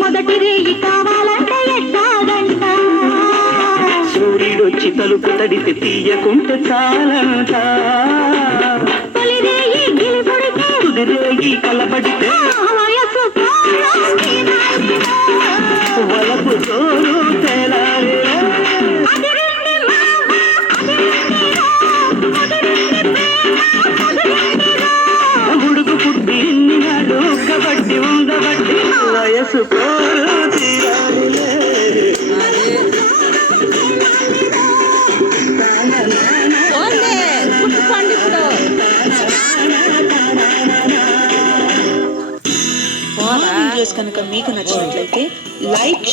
మొదటి రేయి కావాలంటే ఎట్టాగంట సూర్యుడొచ్చి తలుపు తడితే తీయకుంటే చాలంట తొలి రేయి గిలిపడితే తుది రేయి కలబడితే వలపు తోరు తేలారే గుడుగు పుట్టి నాడు కబడ్డీ ఉండబట్టి వయసు పోరు తీరాలిలే కనుక మీకు నచ్చినట్లయితే లైక్